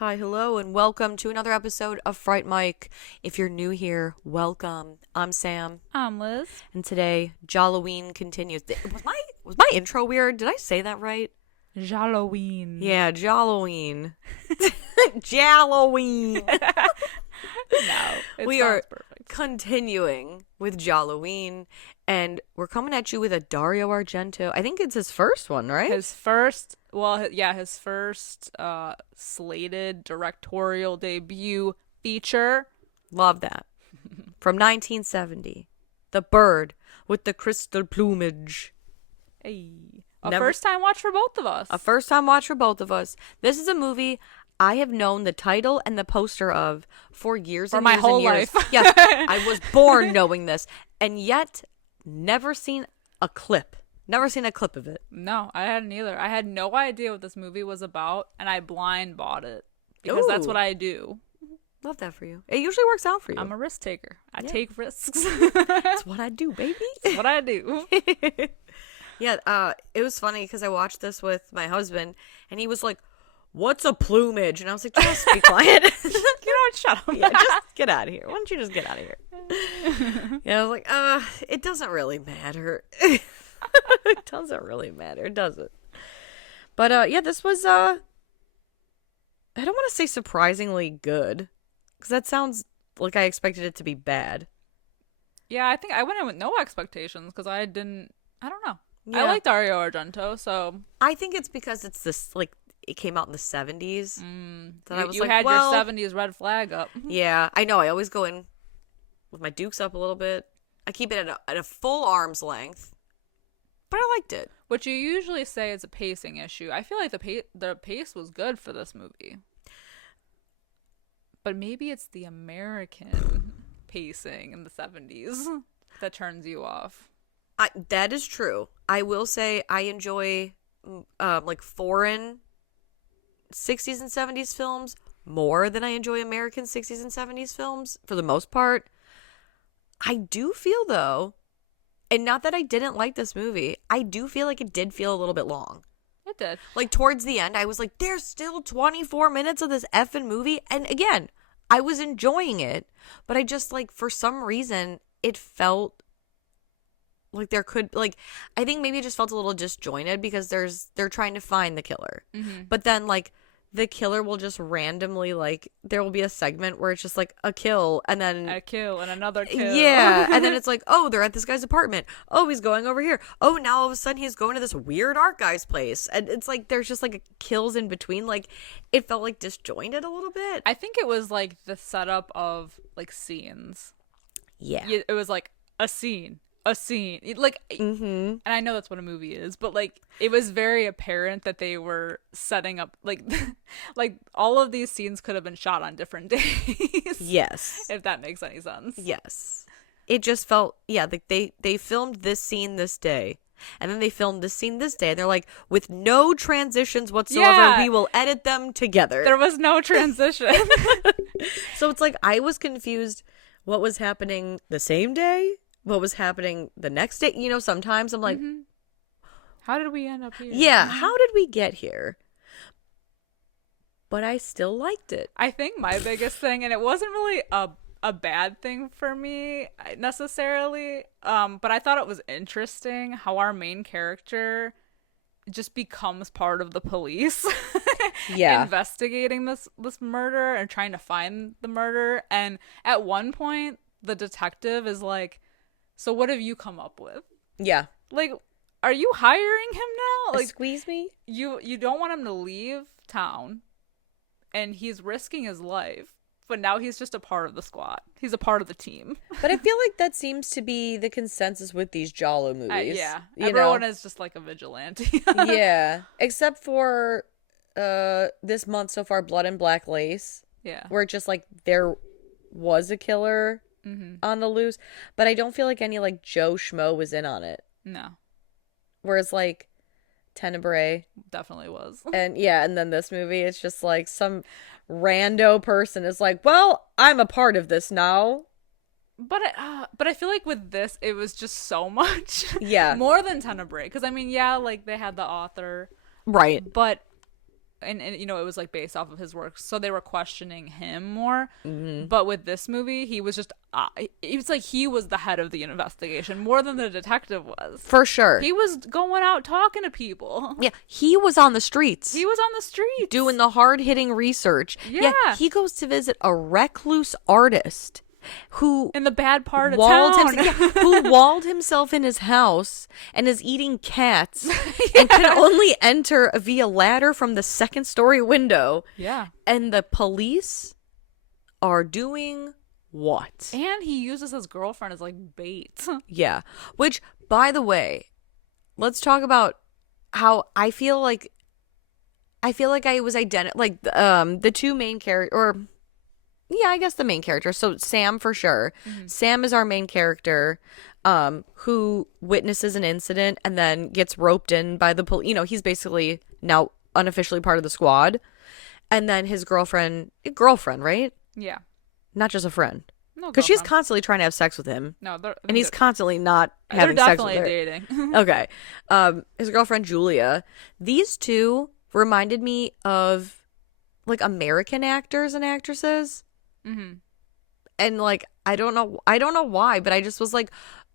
Hi, hello, and welcome to another episode of Fright Mic. If you're new here, welcome. I'm Sam. I'm Liz. And today, Jalloween continues. Was my intro weird? Did I say that right? Jalloween. Yeah, Jalloween. Jalloween. No, we are perfect. continuing with Jalloween, and we're coming at you with a Dario Argento. I think it's his first one, right? His first slated directorial debut feature. Love that. From 1970. The Bird with the Crystal Plumage. Hey. First time watch for both of us. A first time watch for both of us. This is a movie I have known the title and the poster of for years and my years whole and years. life. Yes, I was born knowing this, and yet never seen a clip. Never seen a clip of it. No, I hadn't either. I had no idea what this movie was about, and I blind bought it because that's what I do. Love that for you. It usually works out for you. I'm a risk taker. I take risks. That's what I do, baby. That's what I do. Yeah, it was funny because I watched this with my husband, and he was like, "What's a plumage?" And I was like, "Just be quiet." You know what? Shut up. Yeah, just get out of here. Why don't you just get out of here? Yeah, I was like, it doesn't really matter. It doesn't really matter, does it? But, yeah, this was, I don't want to say surprisingly good, because that sounds like I expected it to be bad. Yeah, I think I went in with no expectations, because I don't know. Yeah. I like Dario Argento, so. I think it's because it's this, like, it came out in the 70s. You had your 70s red flag up. Yeah, I know. I always go in with my dukes up a little bit. I keep it at a full arm's length. But I liked it. What you usually say is a pacing issue. I feel like the pace was good for this movie. But maybe it's the American pacing in the 70s that turns you off. That is true. I will say I enjoy like foreign 60s and 70s films more than I enjoy American 60s and 70s films for the most part. I do feel though, and not that I didn't like this movie, I do feel like it did feel a little bit long. It did. Like towards the end, I was like, there's still 24 minutes of this effing movie. And again, I was enjoying it, but I just like, for some reason, it felt like there could, like, I think maybe it just felt a little disjointed because they're trying to find the killer. Mm-hmm. But then, like, the killer will just randomly, like, there will be a segment where it's just, like, a kill, and then... a kill, and another kill. Yeah, and then it's like, oh, they're at this guy's apartment. Oh, he's going over here. Oh, now all of a sudden he's going to this weird art guy's place. And it's like, there's just, like, kills in between. Like, it felt, like, disjointed a little bit. I think it was, like, the setup of, like, scenes. Yeah. It was, like, a scene. Like, and I know that's what a movie is, but like it was very apparent that they were setting up like like all of these scenes could have been shot on different days. Yes. If that makes any sense. Yes. It just felt, yeah, like they filmed this scene this day, and then they filmed this scene this day, and they're like, with no transitions whatsoever, we will edit them together. There was no transition. So it's like I was confused what was happening the same day, what was happening the next day. You know, sometimes I'm like, how did we end up here? Yeah, how did we get here? But I still liked it. I think my biggest thing, and it wasn't really a bad thing for me necessarily, but I thought it was interesting how our main character just becomes part of the police. Yeah. Investigating this murder and trying to find the murder. And at one point, the detective is like, so what have you come up with? Yeah. Like, are you hiring him now? Like, squeeze me? You don't want him to leave town, and he's risking his life, but now he's just a part of the squad. He's a part of the team. But I feel like that seems to be the consensus with these Giallo movies. Yeah. Everyone is just like a vigilante. Yeah. Except for this month so far, Blood and Black Lace. Yeah. Where it just like there was a killer on the loose, but I don't feel like any like Joe Schmo was in on it. No, Whereas like Tenebrae definitely was. and then this movie, it's just like some rando person is like, well, I'm a part of this now. But I feel like with this, it was just so much. Yeah. More than Tenebrae. Because, I mean, yeah, like, they had the author. Right. But, and you know, it was, like, based off of his work. So they were questioning him more. Mm-hmm. But with this movie, he was just, it was like he was the head of the investigation more than the detective was. For sure. He was going out talking to people. Yeah, he was on the streets. He was on the streets. Doing the hard-hitting research. Yeah. He goes to visit a recluse artist who in the bad part of town. Who walled himself in his house and is eating cats and can only enter via ladder from the second-story window. Yeah. And the police are doing what? And he uses his girlfriend as, like, bait. Yeah. Which, by the way, let's talk about how I feel like I was like the two main characters, or yeah, I guess the main character. So Sam, for sure. Mm-hmm. Sam is our main character, who witnesses an incident and then gets roped in by the police. You know, he's basically now unofficially part of the squad. And then his girlfriend, right? Yeah. Not just a friend. No, because she's constantly trying to have sex with him. No, and he's constantly not having sex with her. They're definitely dating. Okay. His girlfriend, Julia. These two reminded me of, like, American actors and actresses. Mm-hmm. And, like, I don't know why, but I just was like,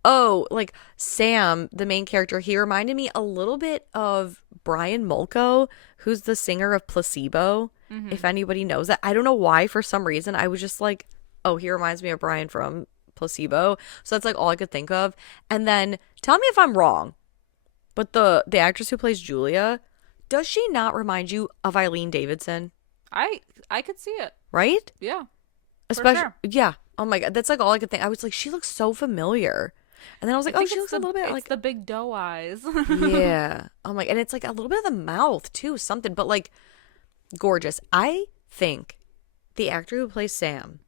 oh, like, Sam, the main character, he reminded me a little bit of Brian Molko, who's the singer of Placebo, if anybody knows that. I don't know why, for some reason, I was just like, oh, he reminds me of Brian from Placebo. So that's, like, all I could think of. And then, tell me if I'm wrong, but the actress who plays Julia, does she not remind you of Eileen Davidson? I could see it. Right? Yeah. Especially, sure. Yeah. Oh my God. That's, like, all I could think. I was like, she looks so familiar. And then I was like, oh, she looks a little bit like the big doe eyes. Yeah. Oh my, and it's like a little bit of the mouth too, something, but like gorgeous. I think the actor who plays Sam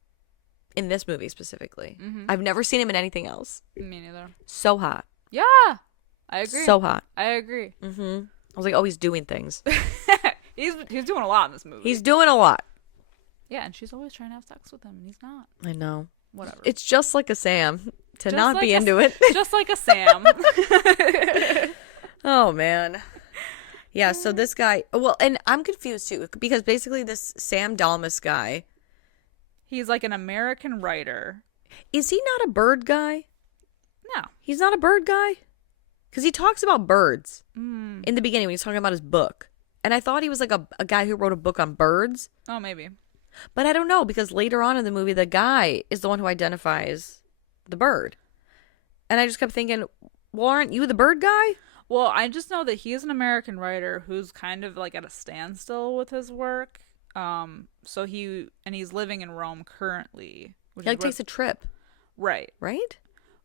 in this movie specifically, I've never seen him in anything else. Me neither. So hot. Yeah, I agree. So hot. I agree. I was like, oh, he's doing things. he's doing a lot in this movie. He's doing a lot. Yeah, and she's always trying to have sex with him, and he's not. I know. Whatever. It's just like a Sam. To just not like be into it. Just like a Sam. Oh, man. Yeah, so this guy... Well, and I'm confused, too, because basically this Sam Dalmas guy... He's like an American writer. Is he not a bird guy? No. He's not a bird guy? Because he talks about birds in the beginning when he's talking about his book. And I thought he was like a guy who wrote a book on birds. Oh, maybe. But I don't know, because later on in the movie, the guy is the one who identifies the bird. And I just kept thinking, well, aren't you the bird guy? Well, I just know that he is an American writer who's kind of like at a standstill with his work. So he's living in Rome currently. He like takes a trip. Right. Right?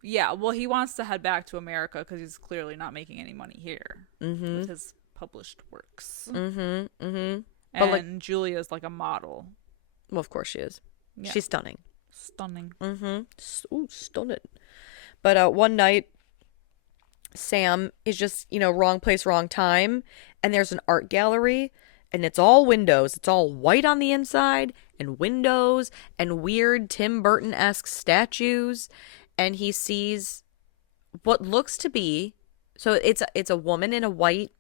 Yeah, well, he wants to head back to America because he's clearly not making any money here with his published works. And But like, Julia's like a model. Well, of course she is. Yeah. She's stunning. Stunning. Ooh, stunning. But one night, Sam is just, wrong place, wrong time. And there's an art gallery. And it's all windows. It's all white on the inside. And windows. And weird Tim Burton-esque statues. And he sees what looks to be... So it's a woman in a white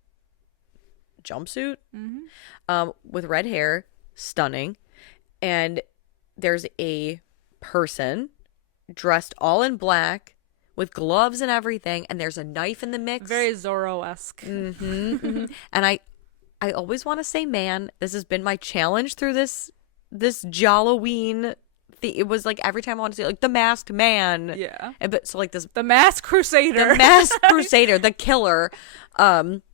jumpsuit. With red hair. Stunning. And there's a person dressed all in black with gloves and everything, and there's a knife in the mix. Very Zorro-esque. And I always want to say man. This has been my challenge through this Jalloween. It was like every time I want to say like the masked man. Yeah. But so like this the masked crusader. The masked crusader, the killer.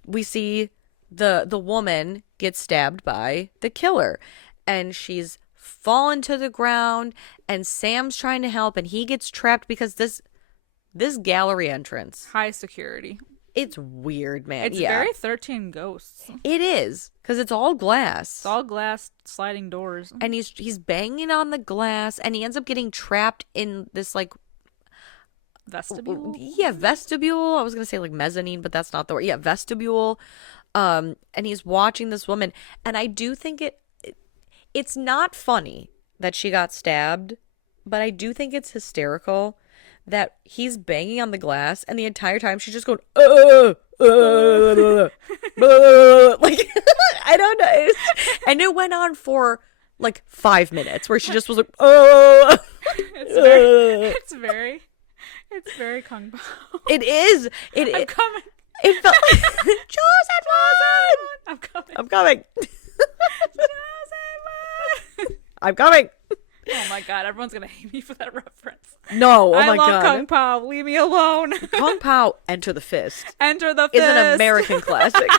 We see the woman get stabbed by the killer, and she's fallen to the ground, and Sam's trying to help, and he gets trapped because this gallery entrance, high security, it's weird, man. It's very 13 Ghosts. It is, because it's all glass. It's all glass sliding doors, and he's banging on the glass, and he ends up getting trapped in this like Vestibule? Yeah, vestibule. I was gonna say like mezzanine, but that's not the word. Yeah, vestibule. And he's watching this woman, and I do think it's not funny that she got stabbed, but I do think it's hysterical that he's banging on the glass, and the entire time she's just going, like I don't know, and it went on for like 5 minutes where she just was like, it's very Kung Pao. It is. I'm coming. It felt chosen one. I'm coming. I'm coming. Oh my god, everyone's gonna hate me for that reference. No, oh I my love god. Kung Pao. Leave me alone. Kung Pao, Enter the Fist. Enter the Is Fist. an American classic.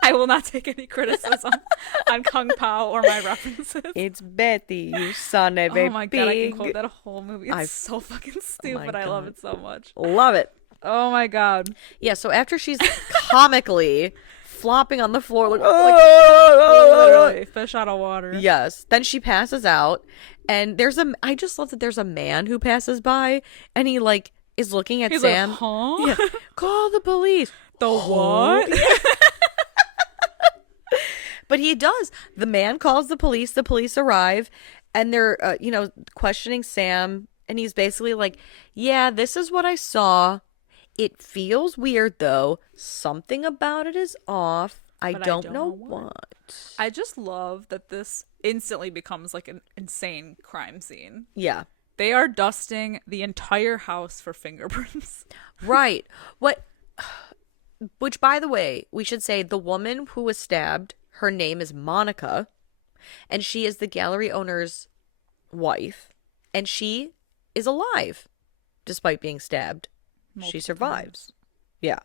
I will not take any criticism on Kung Pao or my references. It's Betty, you son of a Oh my god, I pig. can quote that whole movie. It's so fucking stupid. I love it so much. Love it. Oh my god. Yeah, so after she's comically flopping on the floor like Literally, fish out of water. yes, then she passes out, and I just love that there's a man who passes by, and he like is looking at He's Sam. like, huh? Yeah, call the police. The what? But he does. The man calls the police arrive, and they're questioning Sam, and he's basically like, yeah, this is what I saw. It feels weird though. Something about it is off. I don't know what. I just love that this instantly becomes like an insane crime scene. Yeah. They are dusting the entire house for fingerprints. Right. Which, by the way, we should say the woman who was stabbed, her name is Monica, and she is the gallery owner's wife, and she is alive despite being stabbed. She survives. Yeah.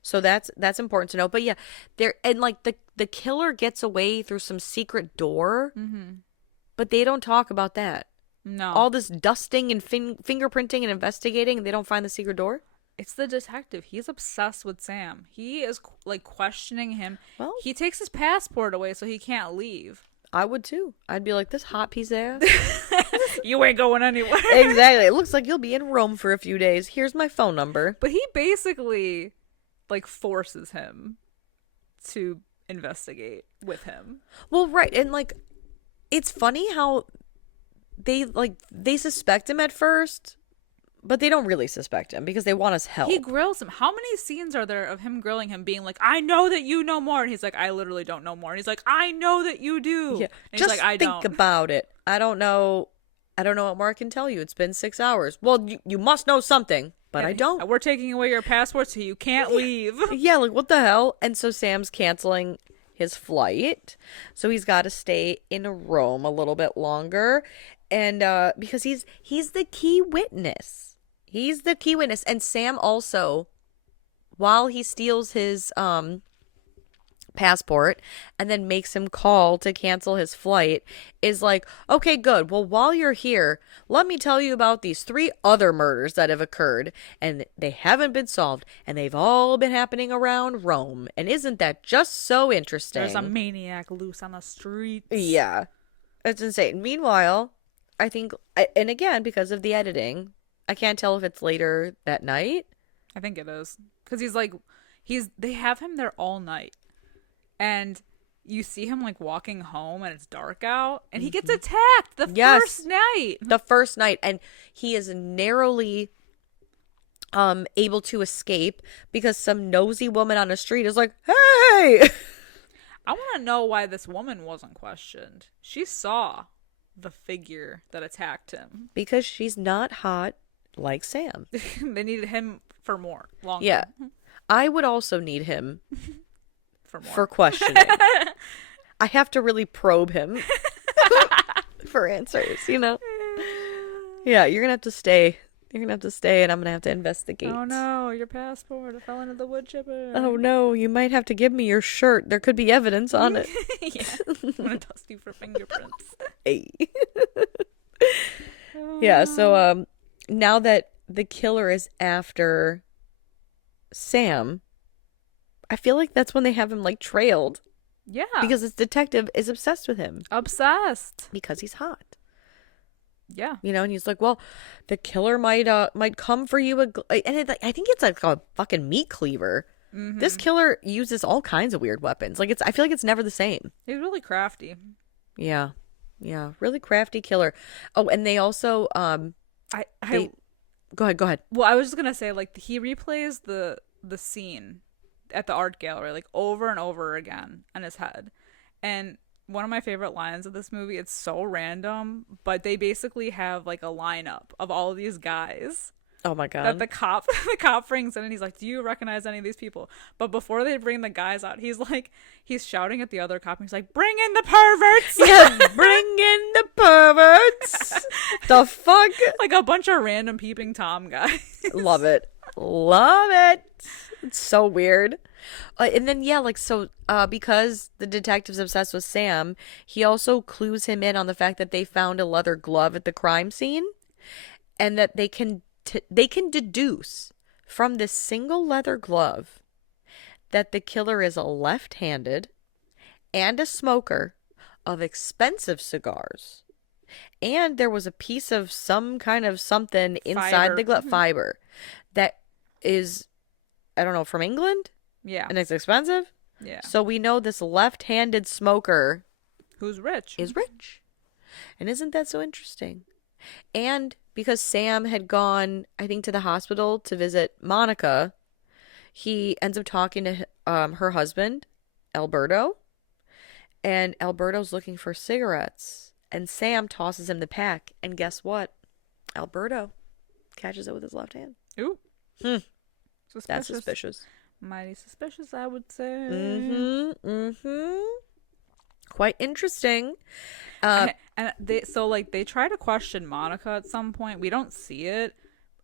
So that's important to know. But yeah, the killer gets away through some secret door, but they don't talk about that. No. All this dusting and fingerprinting and investigating, and they don't find the secret door? It's the detective. He's obsessed with Sam. He is like questioning him. Well, he takes his passport away so he can't leave. I would too. I'd be like, this hot piece of ass. You ain't going anywhere. Exactly. It looks like you'll be in Rome for a few days. Here's my phone number. But he basically like forces him to investigate with him. Well, right. And like, it's funny how they suspect him at first, but they don't really suspect him because they want his help. He grills him. How many scenes are there of him grilling him, being like, I know that you know more. And he's like, I literally don't know more. And he's like, I know that you do. Yeah. And Just he's like, I think don't. about it. I don't know what more I can tell you. It's been 6 hours. Well, you must know something, but I don't. We're taking away your passport so you can't leave. Yeah, like what the hell? And so Sam's canceling his flight. So he's got to stay in Rome a little bit longer. And because he's the key witness. He's the key witness. And Sam also, while he steals his passport and then makes him call to cancel his flight, is like, okay, good. Well, while you're here, let me tell you about these 3 other murders that have occurred, and they haven't been solved, and they've all been happening around Rome. And isn't that just so interesting? There's a maniac loose on the streets. Yeah. It's insane. Meanwhile, I think, and again, because of the editing, I can't tell if it's later that night. I think it is. Because they have him there all night. And you see him like walking home and it's dark out. And he gets attacked the first night. The first night. And he is narrowly able to escape because some nosy woman on the street is like, hey! I want to know why this woman wasn't questioned. She saw the figure that attacked him. Because she's not hot like Sam. They needed him for more. Longer. Yeah. I would also need him for more. for questioning. I have to really probe him for answers, you know? Yeah, you're going to have to stay. You're going to have to stay, and I'm going to have to investigate. Oh, no, your passport. It fell into the wood chipper. Oh, no, you might have to give me your shirt. There could be evidence on it. Yeah, I'm going to dust you for fingerprints. Hey. Yeah, so now that the killer is after Sam, I feel like that's when they have him like trailed. Yeah. Because this detective is obsessed with him. Obsessed. Because he's hot. Yeah. You know, and he's like, well, the killer might come for you. I think it's like a fucking meat cleaver. This killer uses all kinds of weird weapons. Like I feel like it's never the same. He's really crafty. Yeah. Yeah. Really crafty killer. Oh, and they also, go ahead. Well, I was just gonna say, like, he replays the scene at the art gallery like over and over again in his head. And one of my favorite lines of this movie, it's so random, but they basically have like a lineup of all of these guys Oh my God. that the cop brings in, and he's like, do you recognize any of these people? But before they bring the guys out, he's shouting at the other cop, and he's like, bring in the perverts. Yeah, bring in the perverts. The fuck? Like a bunch of random peeping Tom guys. Love it. Love it. It's so weird. And then, yeah, like, so because the detective's obsessed with Sam, he also clues him in on the fact that they found a leather glove at the crime scene, and that they can deduce from this single leather glove that the killer is a left-handed and a smoker of expensive cigars. And there was a piece of some kind of something inside the glove, fiber, that is, I don't know, from England? Yeah. And it's expensive? Yeah. So we know this left-handed smoker Who's rich? is rich. And isn't that so interesting? And because Sam had gone, I think, to the hospital to visit Monica, he ends up talking to her husband, Alberto. And Alberto's looking for cigarettes. And Sam tosses him the pack. And guess what? Alberto catches it with his left hand. Ooh. Suspicious. That's suspicious. Mighty suspicious, I would say. Mm-hmm. Quite interesting. And they try to question Monica at some point. We don't see it,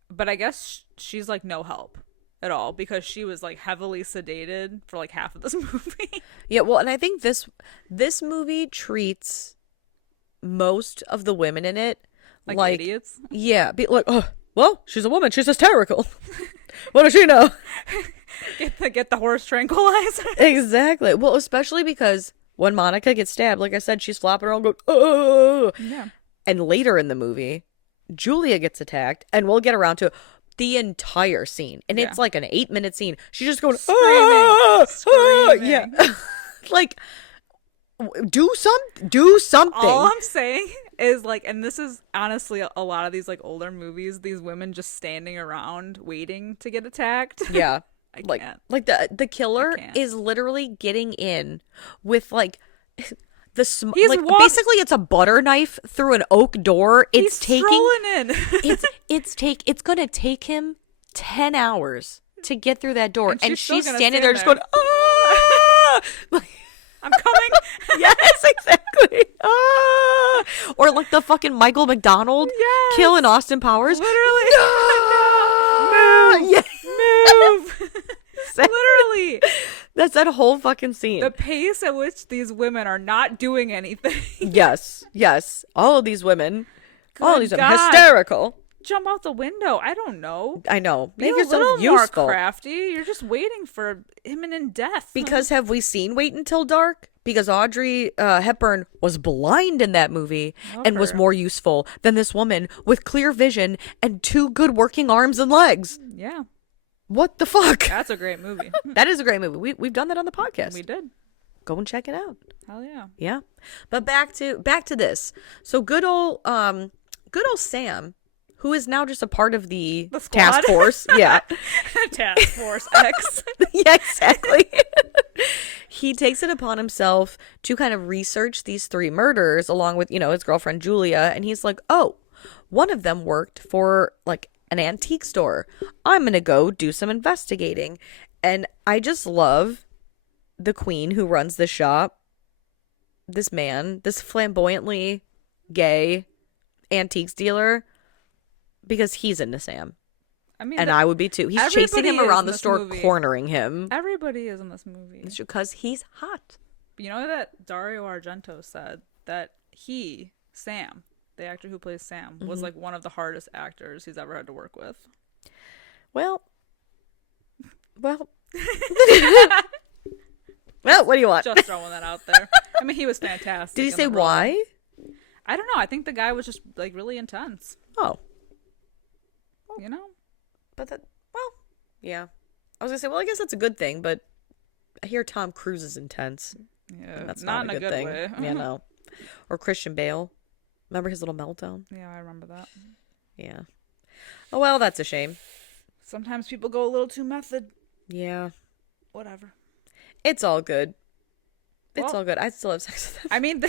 but I guess she's like no help at all because she was like heavily sedated for like half of this movie. Yeah, well, and I think this movie treats most of the women in it like idiots. Yeah, like, oh, well, she's a woman. She's hysterical. What does she know? Get the horse tranquilizer. Exactly. Well, especially because when Monica gets stabbed, like I said, she's flopping around going, oh. Yeah. And later in the movie, Julia gets attacked, and we'll get around to the entire scene. And it's like an 8-minute scene. She's just going, screaming. Yeah. Like, do something. All I'm saying is like, and this is honestly a lot of these like older movies, these women just standing around waiting to get attacked. Yeah. I like can't. Like the killer is literally getting in with like basically it's a butter knife through an oak door. It's it's gonna take him 10 hours to get through that door, and she's standing there just going, ah! I'm coming. Yes, exactly. Ah! Or like the fucking Michael McDonald kill in Austin Powers. Literally. No! Move. Yeah. Move. Literally. That's that whole fucking scene. The pace at which these women are not doing anything. Yes. All of these women. Hysterical. Jump out the window. I don't know. I know. Make yourself useful. More crafty. You're just waiting for imminent death. Because have we seen Wait Until Dark? Because Audrey Hepburn was blind in that movie and was more useful than this woman with clear vision and 2 good working arms and legs. Yeah. What the fuck? That's a great movie. That is a great movie. We've done that on the podcast. We did. Go and check it out. Hell yeah. Yeah. But back to this. So good old Sam, who is now just a part of the task force. Yeah. Task Force X. Yeah, exactly. He takes it upon himself to kind of research these 3 murders along with, his girlfriend Julia. And he's like, oh, one of them worked for like an antique store. I'm going to go do some investigating. And I just love the queen who runs the shop. This man, this flamboyantly gay antiques dealer, because he's into Sam. I mean, and I would be too. He's chasing him around the store, cornering him. Everybody is in this movie. It's because he's hot. You know that Dario Argento said that Sam, the actor who plays Sam, was like one of the hardest actors he's ever had to work with. Well, well, what do you want? Just throwing that out there. I mean, he was fantastic. Did he say why? I don't know. I think the guy was just like really intense. Oh, You know? but yeah. I was gonna say, well, I guess that's a good thing, but I hear Tom Cruise is intense. Yeah, And that's not a good thing. way. You know. Or Christian Bale. Remember his little meltdown? Yeah, I remember that. Yeah. Oh, well, that's a shame. Sometimes people go a little too method. Yeah. Whatever. It's all good. It's Well, all good. I still have sex with him. I mean,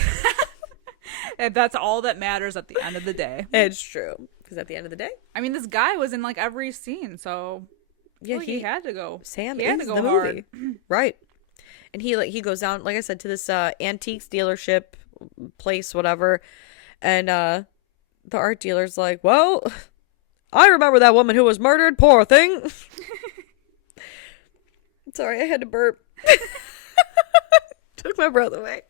that's all that matters at the end of the day. It's true. Because at the end of the day, I mean, this guy was in like every scene, so yeah, he had to go. Sam he had is to go the hard. movie. Right. And he goes down, like I said, to this antiques dealership place, whatever. And the art dealer's like, well, I remember that woman who was murdered. Poor thing. Sorry, I had to burp. Took my breath away.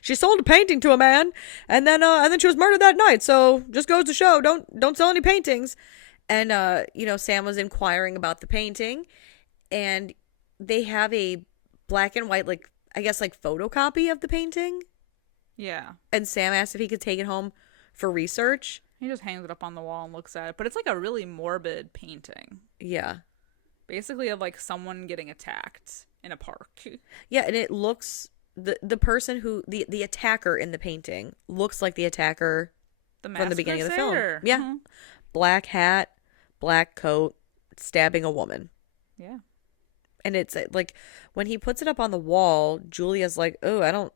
She sold a painting to a man, and then she was murdered that night. So just goes to show, don't sell any paintings. And Sam was inquiring about the painting, and they have a black and white, like I guess like photocopy of the painting. Yeah. And Sam asked if he could take it home for research. He just hangs it up on the wall and looks at it, but it's like a really morbid painting. Yeah. Basically of like someone getting attacked in a park. Yeah, and it looks the person who the attacker in the painting looks like the attacker from the beginning of the film. Yeah. Mm-hmm. Black hat, black coat, stabbing a woman. Yeah. And it's like when he puts it up on the wall, Julia's like, "Oh, I don't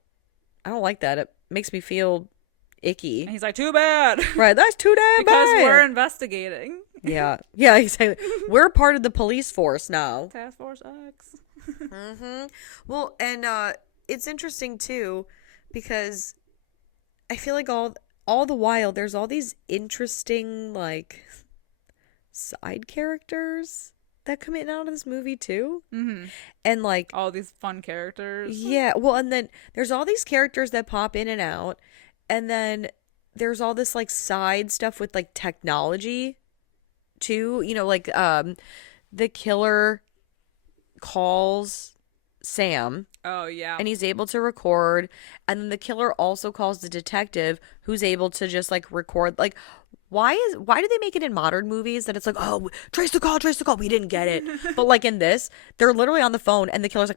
like that. It makes me feel icky." And he's like, "Too bad." Right, that's too damn because bad. we're investigating. Yeah. Yeah, exactly. We're part of the police force now. Task Force X. Mm-hmm. Well, and it's interesting too because I feel like all the while there's all these interesting like side characters that come in and out of this movie too. Mm-hmm. And like all these fun characters. Yeah, well, and then there's all these characters that pop in and out, and then there's all this like side stuff with like technology too. Like the killer calls Sam. Oh yeah. And he's able to record, and then the killer also calls the detective who's able to just like record. Like why do they make it in modern movies that it's like, oh, trace the call, we didn't get it. But like in this, they're literally on the phone and the killer's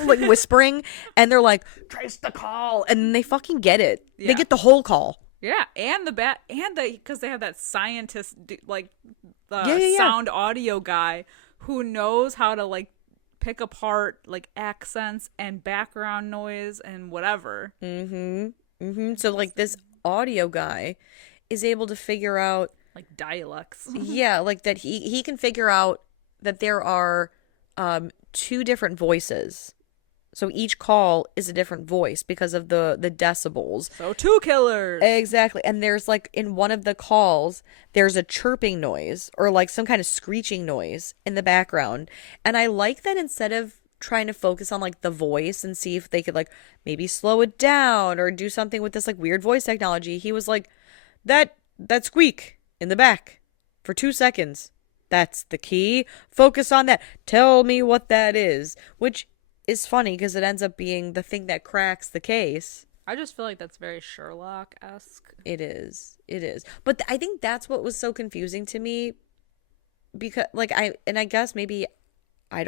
like whispering, and they're like, trace the call, and they fucking get it. Yeah. They get the whole call. Yeah, and because they have that scientist like the Yeah. sound audio guy who knows how to like pick apart like accents and background noise and whatever. So like this audio guy is able to figure out like dialects. Yeah, like that he can figure out that there are two different voices. So each call is a different voice because of the decibels. So two killers. Exactly. And there's like in one of the calls, there's a chirping noise or like some kind of screeching noise in the background. And I like that instead of trying to focus on like the voice and see if they could like maybe slow it down or do something with this like weird voice technology, he was like, that squeak in the back for 2 seconds. That's the key. Focus on that. Tell me what that is. Which is funny because it ends up being the thing that cracks the case. I just feel like that's very Sherlock-esque. It is. But I think that's what was so confusing to me because like I guess maybe I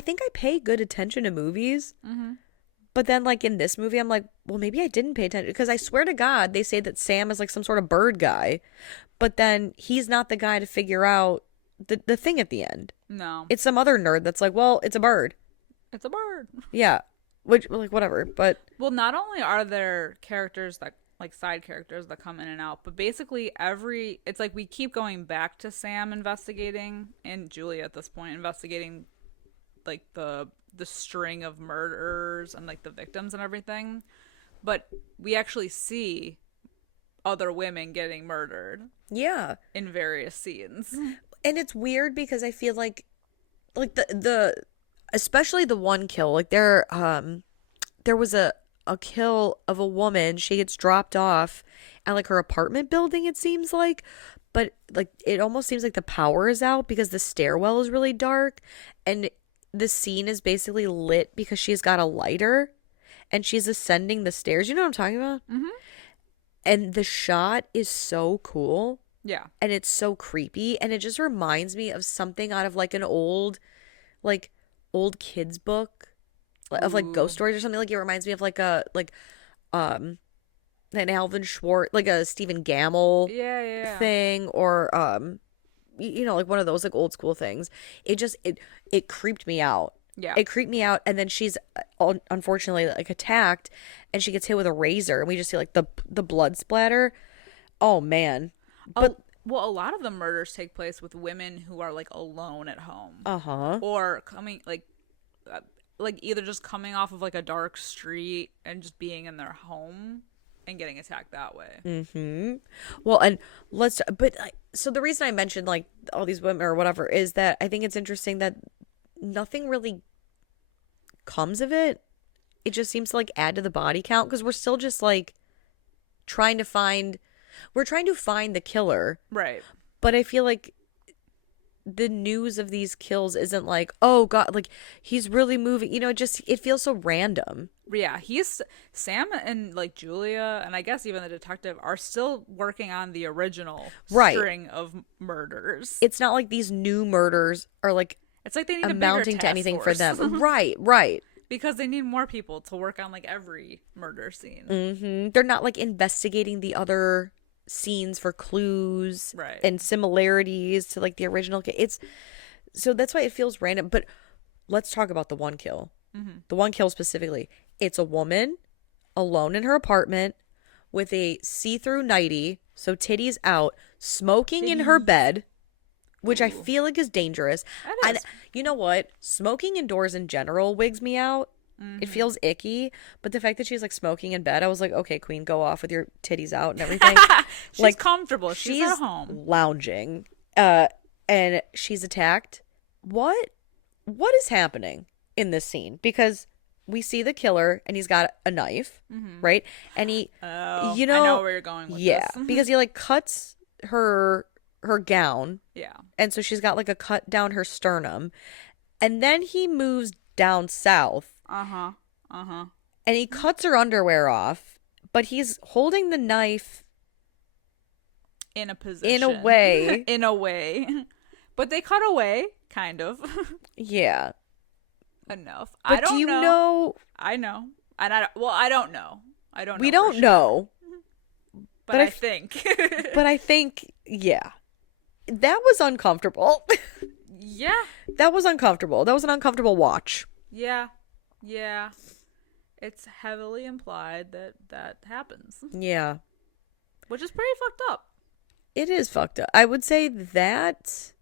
think I pay good attention to movies. Mm-hmm. But then like in this movie, I'm like, well, maybe I didn't pay attention because I swear to God, they say that Sam is like some sort of bird guy, but then he's not the guy to figure out the thing at the end. No. It's some other nerd that's like, well, it's a bird. It's a bird. Yeah. Which, like, whatever. But well, not only are there characters that like side characters that come in and out, but basically it's like we keep going back to Sam investigating and Julia at this point investigating like the string of murders and like the victims and everything, but we actually see other women getting murdered. Yeah. In various scenes. And it's weird because I feel like the especially the one kill, like there was a kill of a woman. She gets dropped off at like her apartment building, it seems like, but like it almost seems like the power is out because the stairwell is really dark and the scene is basically lit because she's got a lighter, and she's ascending the stairs. You know what I'm talking about? Mm-hmm. And the shot is so cool. Yeah. And it's so creepy. And it just reminds me of something out of like an old kids book of like ghost stories or something. Like it reminds me of like an Alvin Schwartz, like a Stephen Gamble thing, or like one of those like old school things. It creeped me out. Yeah. It creeped me out. And then she's unfortunately like attacked, and she gets hit with a razor, and we just see like the blood splatter. Oh man. But well, a lot of the murders take place with women who are like alone at home. Uh-huh. Or coming like either just coming off of like a dark street and just being in their home and getting attacked that way. Mm-hmm. Well, and so the reason I mentioned like all these women or whatever is that I think it's interesting that nothing really comes of it. It just seems to like add to the body count, because we're still just like trying to find the killer. Right. But I feel like the news of these kills isn't like, oh God, like he's really moving. It feels so random. Yeah, Sam and like Julia, and I guess even the detective are still working on the original string of murders. It's not like these new murders are like it's like they need amounting to anything for them. Right. Because they need more people to work on like every murder scene. Mm-hmm. They're not like investigating the other scenes for clues and similarities to like the original. So that's why it feels random. But let's talk about the one kill. Mm-hmm. The one kill specifically. It's a woman alone in her apartment with a see-through nightie, so titties out, smoking in her bed, which I feel like is dangerous. And you know what? Smoking indoors in general wigs me out. Mm-hmm. It feels icky, but the fact that she's like smoking in bed, I was like, okay, queen, go off with your titties out and everything. She's like comfortable. She's at home, lounging, and she's attacked. What is happening in this scene? Because we see the killer, and he's got a knife, right? And he, I know where you're going with this. Because he like cuts her gown, and so she's got like a cut down her sternum, and then he moves down south. And he cuts her underwear off, but he's holding the knife in a position. In a way. In a way. But they cut away, kind of. Yeah. Enough. But do you know? I know. And I don't know. I don't know. We don't know. But I think. But I think, yeah. That was uncomfortable. Yeah. That was uncomfortable. That was an uncomfortable watch. Yeah. Yeah. It's heavily implied that happens. Yeah. Which is pretty fucked up. It is fucked up. I would say that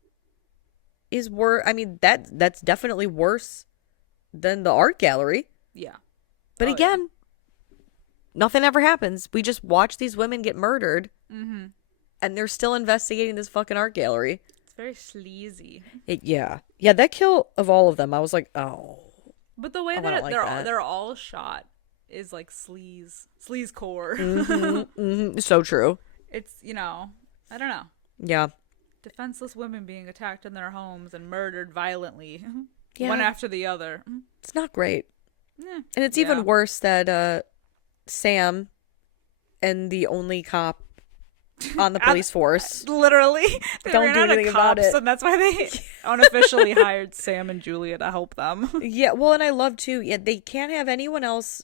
is worse. I mean, that's definitely worse than the art gallery. Yeah. But again, nothing ever happens. We just watch these women get murdered. Mm-hmm. And they're still investigating this fucking art gallery. It's very sleazy. Yeah, that kill of all of them, I was like, oh. But the way that they're all shot is like sleaze core. Mm-hmm, mm-hmm. So true. It's, I don't know. Yeah. Defenseless women being attacked in their homes and murdered violently. Yeah. One after the other. It's not great. And it's even worse that Sam and the only cop on the police force literally they don't ran do out anything of cops, about it, and that's why they unofficially hired Sam and Julia to help them. Yeah, well, and I love too, they can't have anyone else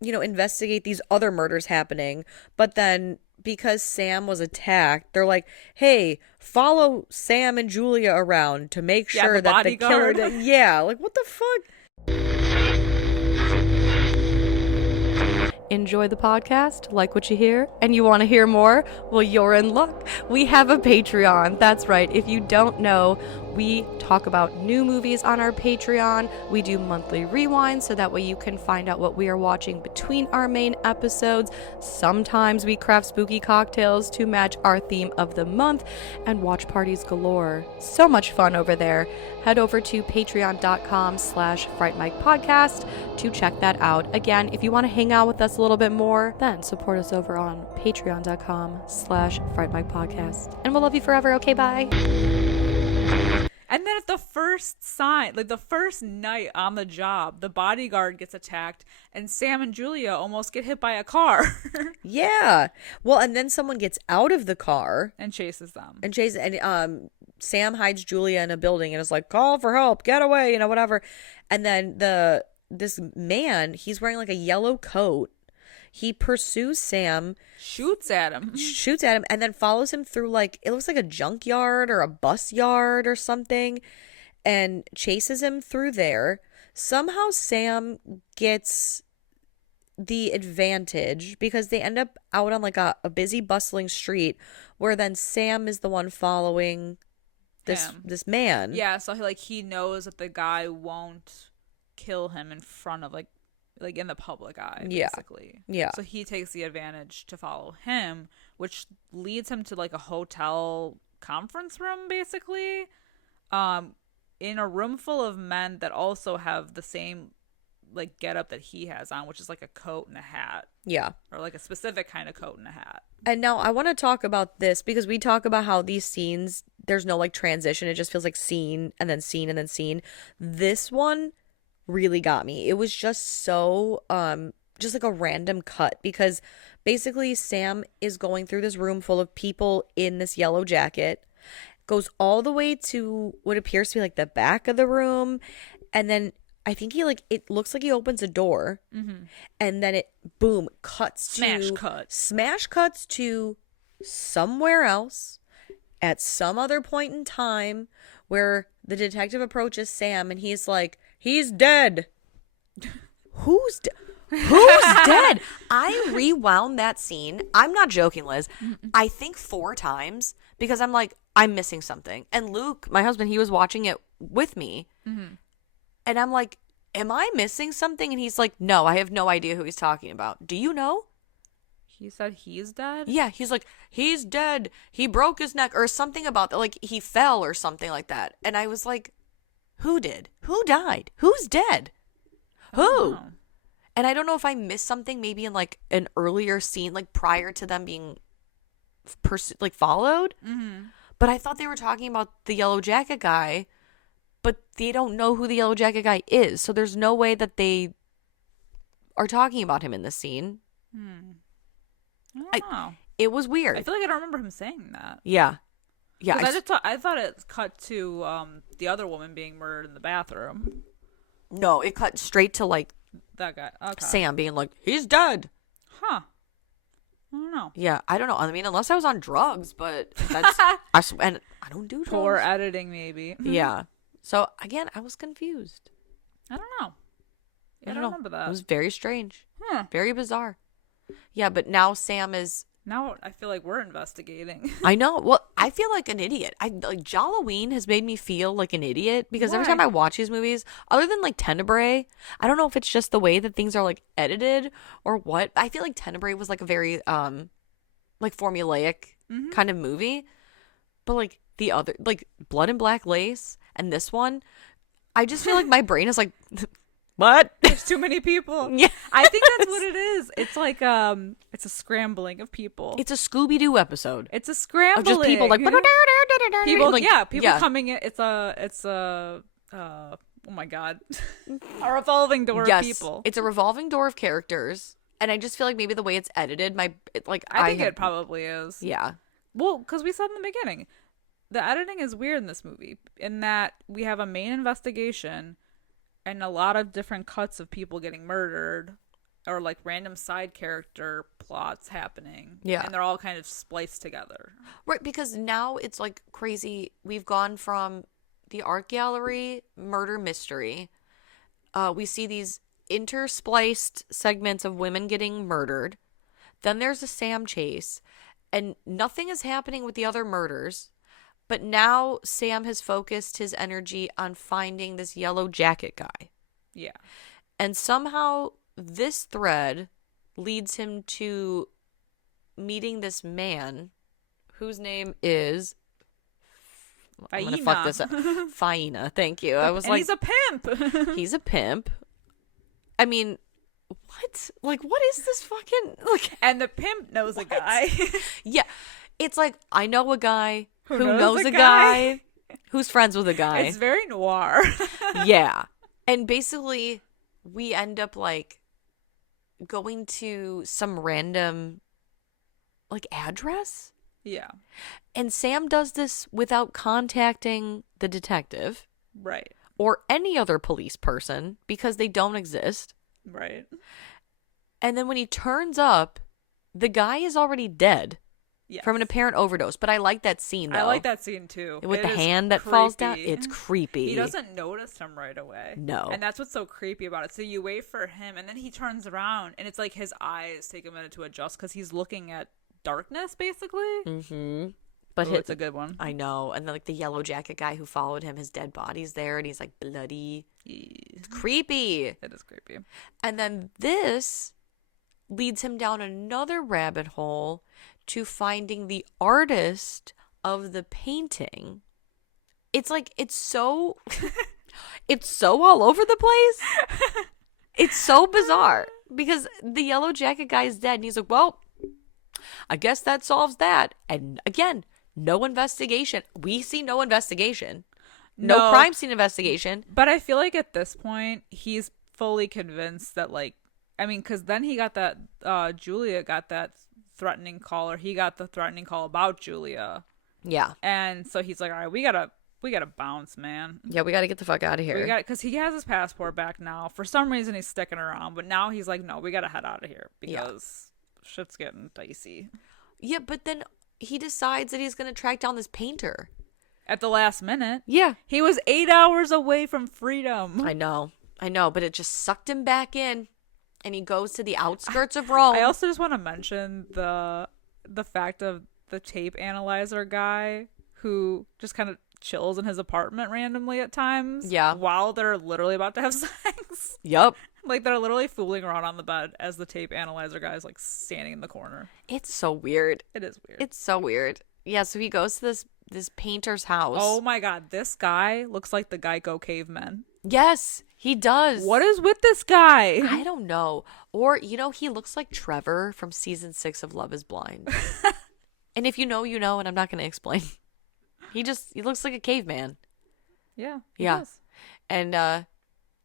investigate these other murders happening, but then because Sam was attacked, they're like, hey, follow Sam and Julia around to make sure that the killer like, what the fuck. Enjoy the podcast, like what you hear, and you want to hear more? Well, you're in luck. We have a Patreon. That's right. If you don't know, we talk about new movies on our Patreon. We do monthly rewinds, so that way you can find out what we are watching between our main episodes. Sometimes we craft spooky cocktails to match our theme of the month, and watch parties galore. So much fun over there. Head over to patreon.com/Fright Mic podcast to check that out. Again, if you want to hang out with us a little bit more, then support us over on patreon.com/Fright Mic podcast. And we'll love you forever. Okay, bye. And then at the first sign, like the first night on the job, the bodyguard gets attacked and Sam and Julia almost get hit by a car. Yeah. Well, and then someone gets out of the car and chases them. and Sam hides Julia in a building and is like, call for help, get away, whatever. And then this man, he's wearing like a yellow coat. He pursues Sam, shoots at him, and then follows him through like, it looks like a junkyard or a bus yard or something, and chases him through there. Somehow Sam gets the advantage because they end up out on like a busy, bustling street where then Sam is the one following this man. Yeah, so he knows that the guy won't kill him in front of like in the public eye, basically. Yeah. So he takes the advantage to follow him, which leads him to like a hotel conference room, basically, in a room full of men that also have the same like getup that he has on, which is like a coat and a hat. Yeah. Or like a specific kind of coat and a hat. And now I want to talk about this because we talk about how these scenes, there's no like transition. It just feels like scene and then scene and then scene. This one really got me. It was just so just like a random cut because basically Sam is going through this room full of people in this yellow jacket, goes all the way to what appears to be like the back of the room, and then I think it looks like he opens a door, and then it boom smash cuts to somewhere else at some other point in time where the detective approaches Sam and he's like, he's dead. Who's dead? I rewound that scene. I'm not joking, Liz. I think 4 times because I'm like, I'm missing something. And Luke, my husband, he was watching it with me. And I'm like, am I missing something? And he's like, no, I have no idea who he's talking about. Do you know? He said he's dead? Yeah, he's like, he's dead. He broke his neck or something about that. Like, he fell or something like that. And I was like, who did? Who died? Who's dead? Who? And I don't know if I missed something maybe in like an earlier scene, like prior to them being followed. But I thought they were talking about the yellow jacket guy, but they don't know who the yellow jacket guy is. So there's no way that they are talking about him in this scene. I don't know. It was weird. I feel like I don't remember him saying that. Yeah. I thought it cut to the other woman being murdered in the bathroom. No, it cut straight to like that guy. Okay. Sam being like, he's dead. Huh. I don't know. Yeah, I don't know. I mean, unless I was on drugs, but that's and I don't do drugs. Poor editing, maybe. Yeah. So again, I was confused. I don't know. I don't remember that. It was very strange. Very bizarre. Yeah, but now Sam is. Now I feel like we're investigating. I know. Well, I feel like an idiot. Jalloween has made me feel like an idiot because every time I watch these movies, other than like Tenebrae, I don't know if it's just the way that things are like edited or what. I feel like Tenebrae was like a very like formulaic kind of movie, but like the other, like Blood and Black Lace and this one, I just feel like my brain is like. What? There's too many people. Yeah. I think that's what it is. It's like it's a scrambling of people. It's a Scooby-Doo episode. It's a scrambling. Of just people like people like, people coming in. It's a oh my god. A revolving door of people. It's a revolving door of characters. And I just feel like maybe the way it's edited, I think it probably is. Yeah. Well, because we said in the beginning, the editing is weird in this movie in that we have a main investigation and a lot of different cuts of people getting murdered or like random side character plots happening. Yeah. And they're all kind of spliced together. Right, because now it's like crazy. We've gone from the art gallery murder mystery. We see these interspliced segments of women getting murdered. Then there's a Sam chase. And nothing is happening with the other murders. But now Sam has focused his energy on finding this yellow jacket guy. Yeah. And somehow this thread leads him to meeting this man whose name is... I'm going to fuck this up. Faina, thank you. I was and he's a pimp. He's a pimp. I mean, what? Like, what is this fucking... like? And the pimp knows a guy. Yeah. It's like, I know a guy... Who knows a guy? who's friends with a guy. It's very noir. Yeah. And basically, we end up, like, going to some random, like, address. Yeah. And Sam does this without contacting the detective. Right. Or any other police person because they don't exist. Right. And then when he turns up, the guy is already dead. Yes. From an apparent overdose. But I like that scene, though. I like that scene, too. With It the is hand that creepy. falls down. It's creepy. He doesn't notice him right away. No. And that's what's so creepy about it. So you wait for him, and then he turns around, and it's like his eyes take a minute to adjust because he's looking at darkness, basically. Mm-hmm. But it's a good one. I know. And then, like, the yellow jacket guy who followed him, his dead body's there, and he's, like, bloody. It's creepy. It is creepy. And then this leads him down another rabbit hole to finding the artist of the painting. It's like, it's so all over the place. It's so bizarre because the yellow jacket guy is dead and he's like, well, I guess that solves that. And again, no investigation. We see no investigation. No crime scene investigation. But I feel like at this point, he's fully convinced that, like, I mean, because then he got that, Julia got that threatening call, or he got the threatening call about Julia. Yeah. And so he's like, all right, we gotta bounce, man. Yeah, we gotta get the fuck out of here. Because he has his passport back now. For some reason, he's sticking around, but now he's like, no, we gotta head out of here because shit's getting dicey. Yeah, but then he decides that he's gonna track down this painter. At the last minute. Yeah. He was 8 hours away from freedom. I know, but it just sucked him back in. And he goes to the outskirts of Rome. I also just want to mention the fact of the tape analyzer guy who just kind of chills in his apartment randomly at times. Yeah. While they're literally about to have sex. Yep. Like, they're literally fooling around on the bed as the tape analyzer guy is, like, standing in the corner. It's so weird. It is weird. It's so weird. Yeah, so he goes to this painter's house. Oh my god, this guy looks like the Geico caveman. Yes, he does. What is with this guy? I don't know. Or, he looks like Trevor from season 6 of Love is Blind. And if you know, you know, and I'm not going to explain. He looks like a caveman. Yeah. Yeah. Does. And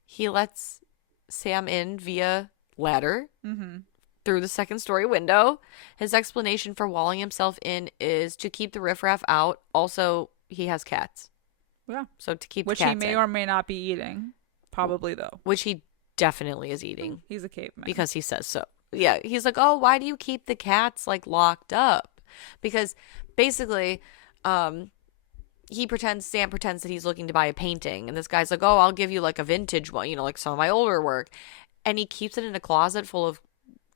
he lets Sam in via ladder through the second story window. His explanation for walling himself in is to keep the riffraff out. Also, he has cats. Yeah. So to keep Which the cats he may in. or may not be eating. Probably, though. Which he definitely is eating. He's a caveman. Because he says so. Yeah. He's like, oh, why do you keep the cats, like, locked up? Because basically, Sam pretends that he's looking to buy a painting. And this guy's like, oh, I'll give you, like, a vintage one, like some of my older work. And he keeps it in a closet full of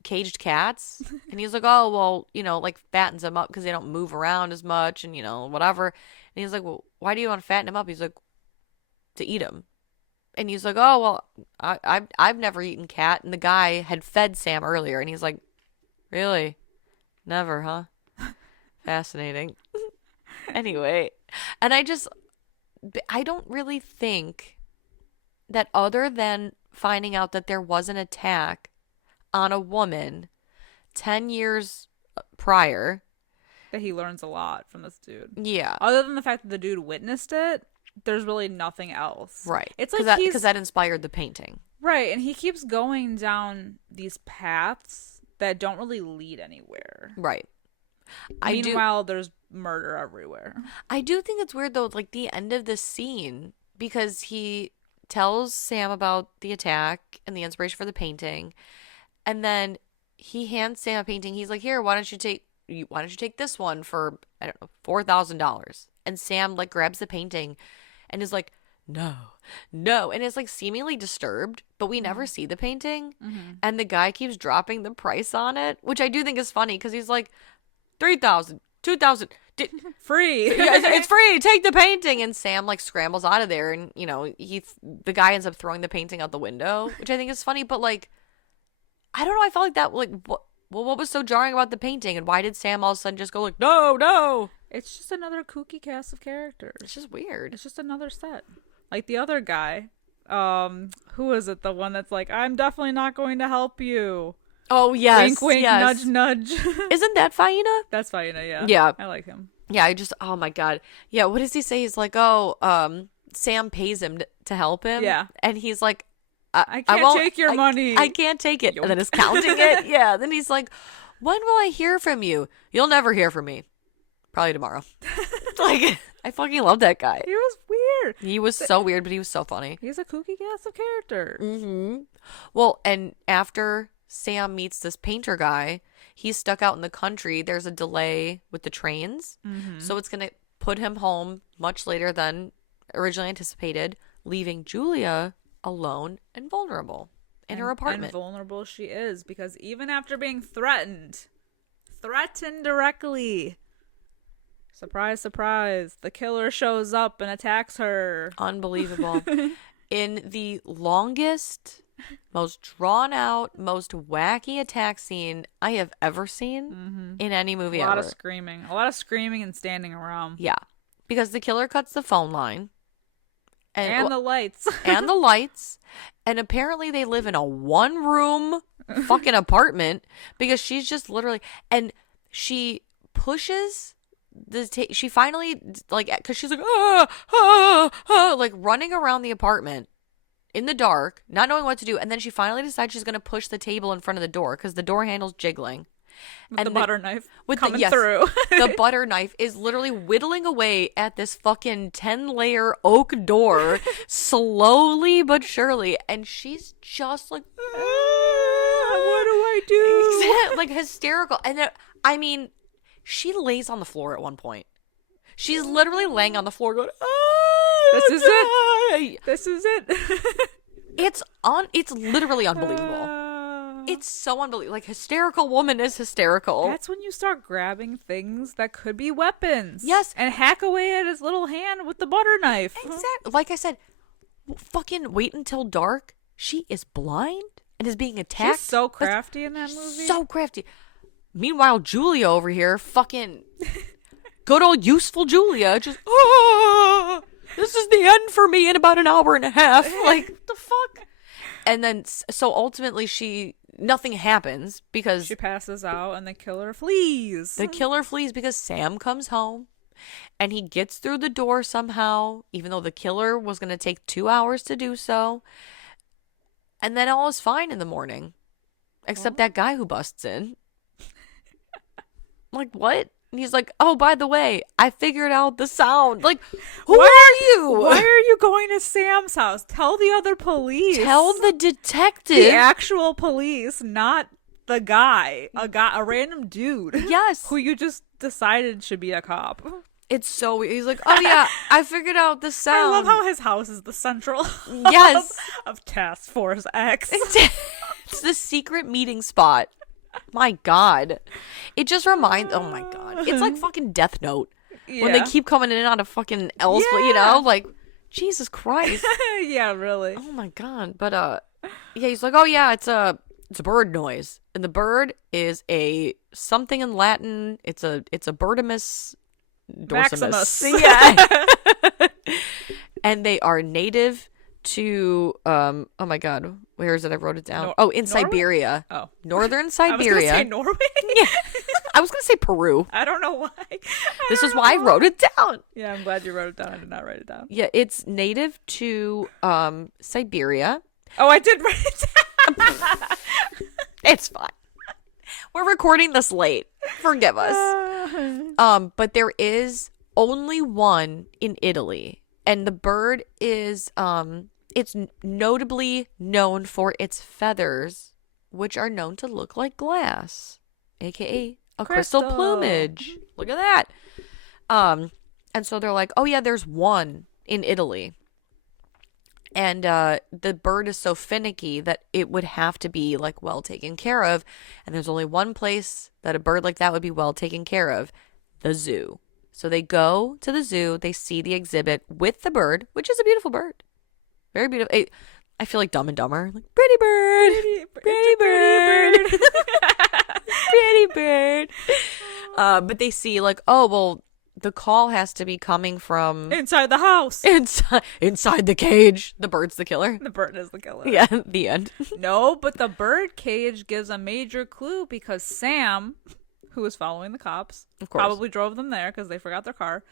caged cats. And he's like, oh, well, like, fattens them up because they don't move around as much and, whatever. And he's like, well, why do you want to fatten them up? He's like, to eat them. And he's like, oh, well, I've never eaten cat. And the guy had fed Sam earlier. And he's like, really? Never, huh? Fascinating. Anyway. And I don't really think that other than finding out that there was an attack on a woman 10 years prior. That he learns a lot from this dude. Yeah. Other than the fact that the dude witnessed it, there's really nothing else. Right. It's like because that inspired the painting. Right. And he keeps going down these paths that don't really lead anywhere. Right. Meanwhile, there's murder everywhere. I do think it's weird, though, like the end of the scene, because he tells Sam about the attack and the inspiration for the painting, and then he hands Sam a painting. He's like, here, why don't you take this one for, I don't know, $4,000? And Sam, like, grabs the painting and is like, no. And is, like, seemingly disturbed, but we never see the painting. Mm-hmm. And the guy keeps dropping the price on it, which I do think is funny because he's like, 3,000, 2,000, free. Yeah, it's free. Take the painting. And Sam, like, scrambles out of there, and the guy ends up throwing the painting out the window, which I think is funny. But, like, I don't know. I felt like that. Like, what was so jarring about the painting, and why did Sam all of a sudden just go like, no? It's just another kooky cast of characters. It's just weird. It's just another set. Like the other guy, who is it? The one that's like, I'm definitely not going to help you. Oh, yes. Wink, wink, yes. nudge, nudge. Isn't that Faina? That's Faina, yeah. Yeah. I like him. Yeah, oh my God. Yeah, what does he say? He's like, oh, Sam pays him to help him. Yeah. And he's like, I can't won't take your money. I can't take it. And then he's counting it. Yeah. Then he's like, when will I hear from you? You'll never hear from me. Probably tomorrow. Like, I fucking love that guy. He was weird. He was so weird, but he was so funny. He's a kooky cast of characters. Mm-hmm. Well, and after Sam meets this painter guy, he's stuck out in the country. There's a delay with the trains. Mm-hmm. So it's going to put him home much later than originally anticipated, leaving Julia alone and vulnerable in her apartment. And vulnerable she is, because even after being threatened directly, surprise, surprise, the killer shows up and attacks her. Unbelievable. In the longest, most drawn out, most wacky attack scene I have ever seen in any movie ever. A lot of screaming and standing around. Yeah. Because the killer cuts the phone line. And the lights. And the lights. And apparently they live in a one-room fucking apartment because she's just literally... And she pushes... she finally, like, because she's like, like running around the apartment in the dark, not knowing what to do. And then she finally decides she's going to push the table in front of the door because the door handle's jiggling. With the butter knife coming yes, through. The butter knife is literally whittling away at this fucking 10-layer oak door slowly but surely. And she's just like, what do I do? Like hysterical. And then, I mean, she lays on the floor at one point. She's literally laying on the floor going, this is it. This is it. It's literally unbelievable. It's so unbelievable. Like, hysterical woman is hysterical. That's when you start grabbing things that could be weapons. Yes. And hack away at his little hand with the butter knife. Exactly. Like I said, fucking wait until dark. She is blind and is being attacked. She's so crafty in that movie. So crafty. Meanwhile, Julia over here, fucking good old useful Julia, just, this is the end for me in about an hour and a half. Like, what the fuck? And then, so ultimately nothing happens because... She passes out and the killer flees. The killer flees because Sam comes home and he gets through the door somehow, even though the killer was going to take 2 hours to do so. And then all is fine in the morning. Except that guy who busts in. Like, what? And he's like, oh, by the way, I figured out the sound. Like, who are you? Why are you going to Sam's house? Tell the other police. Tell the detective. The actual police, not the guy. A random dude. Yes. Who you just decided should be a cop. It's so weird. He's like, oh, yeah, I figured out the sound. I love how his house is the central yes. of Task Force X. It's the secret meeting spot. My God. It just reminds, oh my God. It's like fucking Death Note. Yeah. When they keep coming in and out of fucking else, you know? Like, Jesus Christ. Yeah, really. Oh my God. But, yeah, he's like, oh yeah, it's a bird noise. And the bird is a something in Latin. It's a Birdimus dorsimus. Maximus. Yeah. And they are native to oh my God, where is it? I wrote it down. In Siberia. Oh, northern Siberia. I was gonna say Norway. Yeah, I was gonna say Peru. I don't know why. This is why I wrote it down. Yeah, I'm glad you wrote it down. I did not write it down. Yeah, it's native to Siberia. Oh, I did write it down. It's fine. We're recording this late. Forgive us. But there is only one in Italy. And the bird is, it's notably known for its feathers, which are known to look like glass, aka a crystal plumage. Look at that. And so they're like, oh yeah, there's one in Italy. And the bird is so finicky that it would have to be like well taken care of. And there's only one place that a bird like that would be well taken care of, the zoo. So they go to the zoo, they see the exhibit with the bird, which is a beautiful bird. Very beautiful. I feel like Dumb and Dumber. Like, pretty bird. Pretty bird. Pretty bird. But they see like, oh, well, the call has to be coming from... Inside the house. Inside the cage. The bird's the killer. The bird is the killer. Yeah, the end. No, but the bird cage gives a major clue because Sam... who was following the cops. Of course. Probably drove them there because they forgot their car.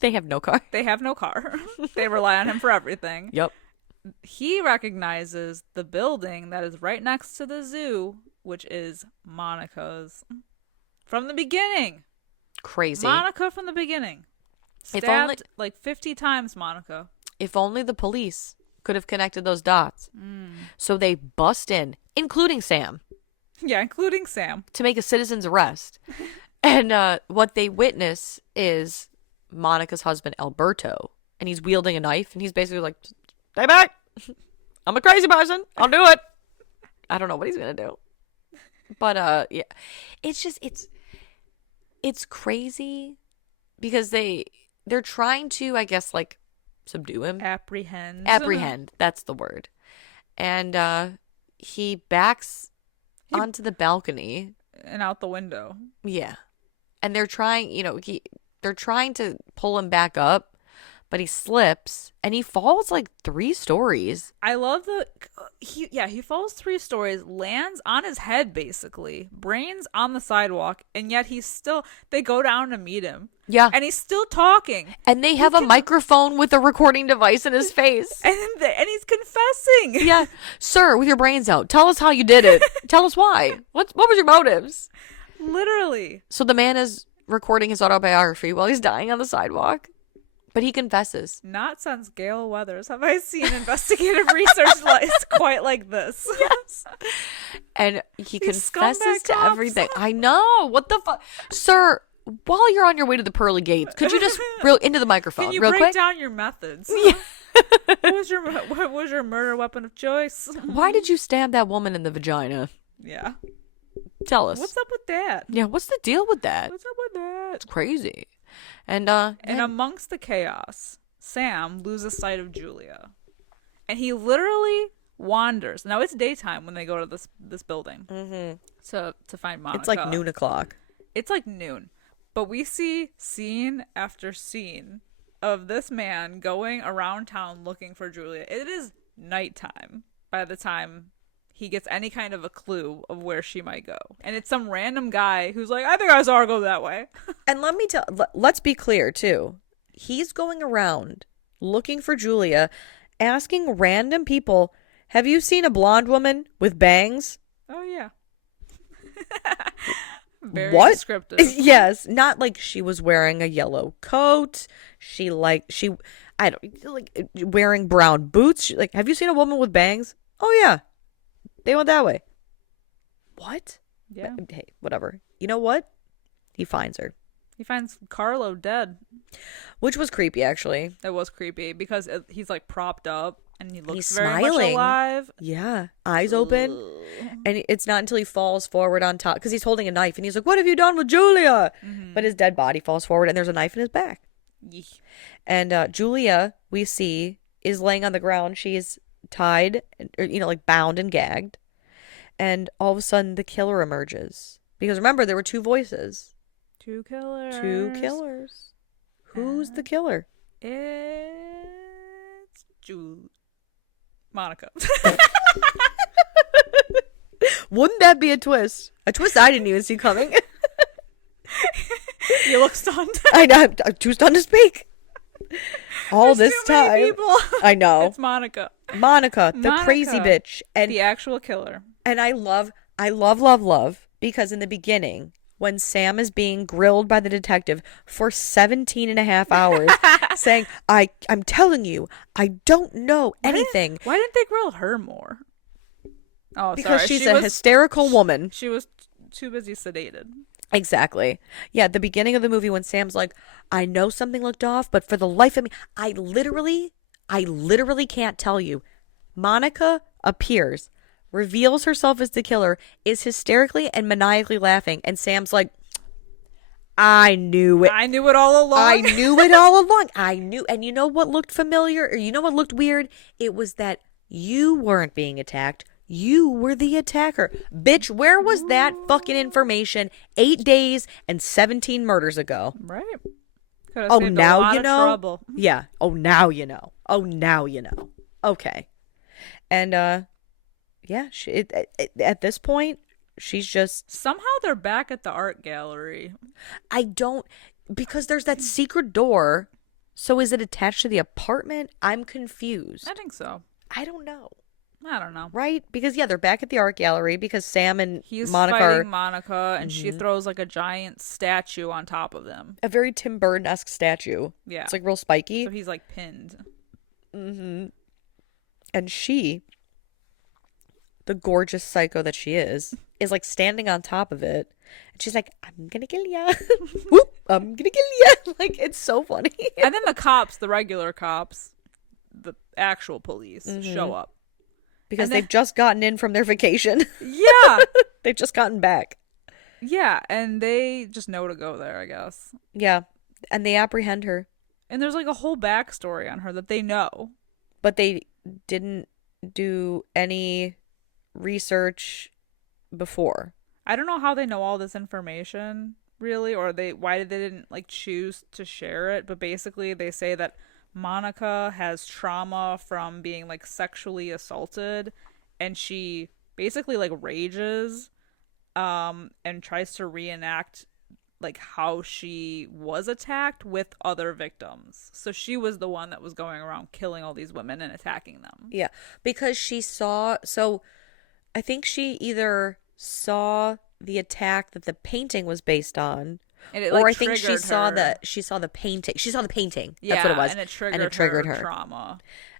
They have no car. They have no car. They rely on him for everything. Yep. He recognizes the building that is right next to the zoo, which is Monica's. From the beginning. Crazy. Monica from the beginning. If Stabbed only- like 50 times, Monica. If only the police could have connected those dots. So they bust in, including Sam, Yeah, including Sam. to make a citizen's arrest. And what they witness is Monica's husband, Alberto. And he's wielding a knife. And he's basically like, stay back. I'm a crazy person. I'll do it. I don't know what he's going to do. But, yeah. It's just, it's crazy because they're trying to, I guess, like, subdue him. Apprehend. That's the word. And he backs onto the balcony. And out the window. Yeah. And they're trying, they're trying to pull him back up, but he slips and he falls like 3 stories. I love he falls 3 stories, lands on his head basically, brains on the sidewalk, and yet they go down to meet him. Yeah. And he's still talking. And they have a microphone with a recording device in his face. And he's confessing. Yeah. Sir, with your brains out, tell us how you did it. Tell us why. What was your motives? Literally. So the man is recording his autobiography while he's dying on the sidewalk. But he confesses. Not since Gale Weathers have I seen investigative research quite like this. Yes. And he These confesses scumbag to cops. everything. I know. What the fuck? Sir, while you're on your way to the pearly gates, could you just into the microphone Can you real break quick? down your methods? Yeah. What was your murder weapon of choice? Why did you stab that woman in the vagina? Yeah. Tell us. What's up with that? Yeah, what's the deal with that? What's up with that? It's crazy. And amongst the chaos, Sam loses sight of Julia. And he literally wanders. Now it's daytime when they go to this building to find Monica. it's like noon o'clock. It's like noon. But we see scene after scene of this man going around town looking for Julia. It is nighttime by the time he gets any kind of a clue of where she might go. And it's some random guy who's like, I think I saw her go that way. And let's be clear too. He's going around looking for Julia, asking random people, have you seen a blonde woman with bangs? Oh, yeah. Very What? descriptive. Yes, not like she was wearing a yellow coat. Wearing brown boots. Have you seen a woman with bangs? Oh yeah, they went that way. What? Yeah. Hey, whatever. You know what? He finds her, He finds Carlo dead. which was creepy actually. That was creepy because he's like propped up and he looks He's very much smiling. alive. Yeah, eyes open, and it's not until he falls forward on top because he's holding a knife and he's like, "What have you done with Julia?" But his dead body falls forward and there's a knife in his back. Yeesh. And Julia, we see, is laying on the ground. She's tied, or, bound and gagged. And all of a sudden, the killer emerges. Because remember, there were 2 voices. 2 killers. 2 killers. Who's the killer? It's Monica. Wouldn't that be a twist? A twist I didn't even see coming. You look stunned. I know. I'm too stunned to speak. All There's this too many time. people. I know. It's Monica. Monica, the crazy Monica. bitch. And The actual killer. And I love, love, because in the beginning, when Sam is being grilled by the detective for 17 and a half hours, saying, I'm telling you, I don't know anything. Why didn't they grill her more? Oh, Because sorry. she's a hysterical woman. She was too busy sedated. Exactly. Yeah, the beginning of the movie when Sam's like, I know something looked off, but for the life of me, I literally can't tell you. Monica appears, reveals herself as the killer, is hysterically and maniacally laughing, and Sam's like, I knew it. I knew it all along. I knew it all along. I knew. And you know what looked familiar? Or you know what looked weird? It was that you weren't being attacked. You were the attacker. Bitch, where was that fucking information 8 days and 17 murders ago? Right. Could've Oh, saved a now lot you of know? trouble. Yeah. Oh, now you know. Oh, now you know. Okay. And, yeah, at this point, she's just, Somehow they're back at the art gallery. I don't, because there's that secret door. So is it attached to the apartment? I'm confused. I think so. I don't know. I don't know. Right? Because, yeah, they're back at the art gallery because Sam and He's Monica fighting are Monica, and she throws like a giant statue on top of him. a very Tim Burton-esque statue. Yeah. It's like real spiky. So he's like pinned. And she, the gorgeous psycho that she is like standing on top of it. And she's like, I'm gonna kill ya. Whoop, I'm gonna kill ya. Like, it's so funny. And then the cops, the regular cops, the actual police, show up. Because And then- they've just gotten in from their vacation. Yeah. They've just gotten back. Yeah, and they just know to go there, I guess. Yeah. And they apprehend her. And there's like a whole backstory on her that they know. But they didn't do any research before. I don't know how they know all this information, really, or why they didn't like choose to share it, but basically they say that Monica has trauma from being like sexually assaulted, and she basically like rages and tries to reenact like how she was attacked with other victims. So she was the one that was going around killing all these women and attacking them. Yeah. Because she saw, so I think she either saw the attack that the painting was based on, And it, or like, I think she triggered saw her. the painting. She saw the painting. Yeah, That's what it was. and it triggered her trauma.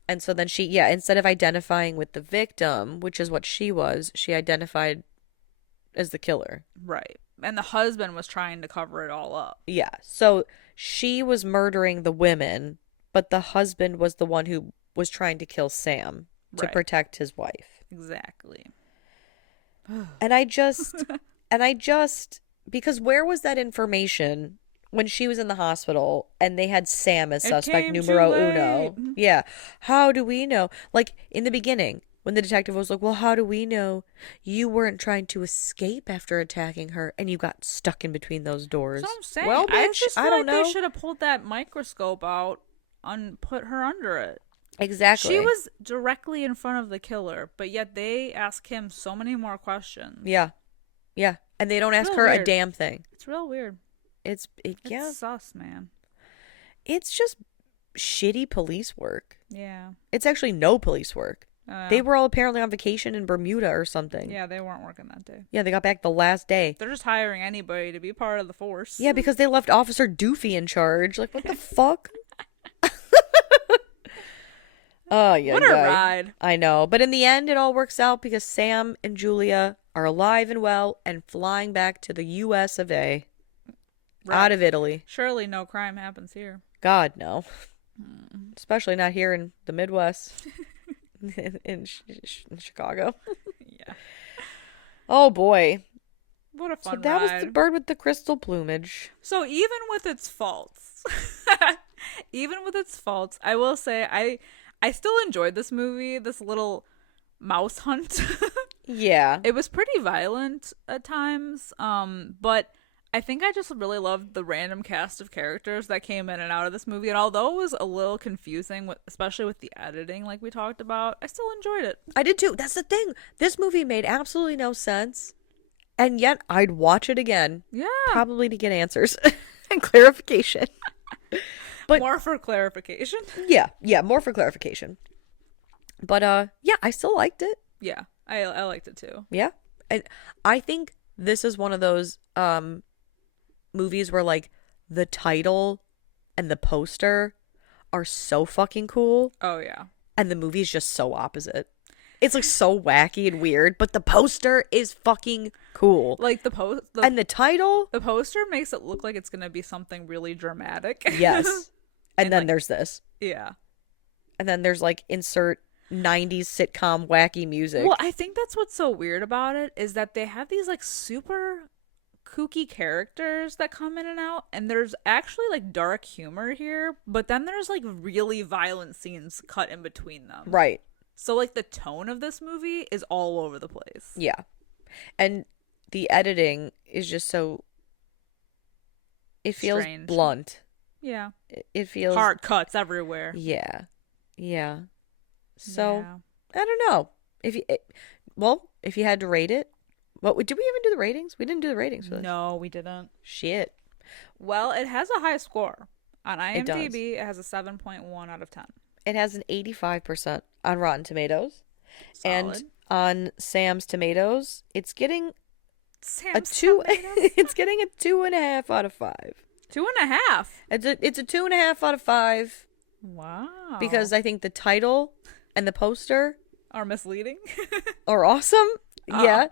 And so then she, yeah, instead of identifying with the victim, which is what she was, she identified as the killer. Right. And the husband was trying to cover it all up. Yeah. So she was murdering the women, but the husband was the one who was trying to kill Sam to Right. protect his wife. Exactly. And I just, because where was that information when she was in the hospital and they had Sam as It suspect came numero too uno? late. Yeah. How do we know? Like in the beginning, when the detective was like, well, how do we know you weren't trying to escape after attacking her and you got stuck in between those doors? That's what I'm saying. Well, I bitch, just feel I don't like know. they should have pulled that microscope out and put her under it. Exactly. She was directly in front of the killer, but yet they ask him so many more questions. Yeah. Yeah. And they don't ask real her a weird. damn thing. It's real weird. Yeah. It's sus, man. It's just shitty police work. Yeah. It's actually no police work. They were all apparently on vacation in Bermuda or something. Yeah, they weren't working that day. Yeah, they got back the last day. They're just hiring anybody to be part of the force. Yeah, because they left Officer Doofy in charge. Like, what the fuck? Oh, yeah. What a ride. I know. But in the end, it all works out because Sam and Julia are alive and well and flying back to the US of A. Right. Out of Italy. Surely no crime happens here. God, no. Especially not here in the Midwest. in Chicago. Yeah. Oh, boy. What a fun So that ride. was the bird with the crystal plumage. So even with its faults, I will say I still enjoyed this movie, this little mouse hunt. Yeah. It was pretty violent at times, but I think I just really loved the random cast of characters that came in and out of this movie. And although it was a little confusing, especially with the editing like we talked about, I still enjoyed it. I did too. That's the thing. This movie made absolutely no sense. And yet I'd watch it again. Yeah. Probably to get answers and clarification. But more for clarification. yeah, more for clarification. But yeah, I still liked it. Yeah, I liked it too. Yeah. And I think this is one of those movies where like the title and the poster are so fucking cool Oh yeah. and the movie is just so opposite. It's like so wacky and weird, but the poster is fucking cool. Like And the title, the poster makes it look like it's gonna be something really dramatic. yes. And then like- there's this. Yeah. And then there's like insert 90s sitcom wacky music. Well, I think that's what's so weird about it is that they have these like super kooky characters that come in and out, and there's actually like dark humor here, but then there's like really violent scenes cut in between them. Right. So like the tone of this movie is all over the place. Yeah. And the editing is just so, it feels Strange. blunt. Yeah. It feels Hard cuts everywhere. Yeah. Yeah. So Yeah. I don't know. If you had to rate it, What did we even do the ratings? We didn't do the ratings for this. No, we didn't. Shit. Well, it has a high score. On It does. IMDb, it has a 7.1 out of 10. It has an 85% on Rotten Tomatoes. Solid. And on Sam's Tomatoes, it's getting Sam's a 2. Tomatoes? It's getting a 2.5 out of 5. 2.5. It's a 2.5 out of 5 Wow. because I think the title and the poster Are misleading. are awesome. Oh. Yeah.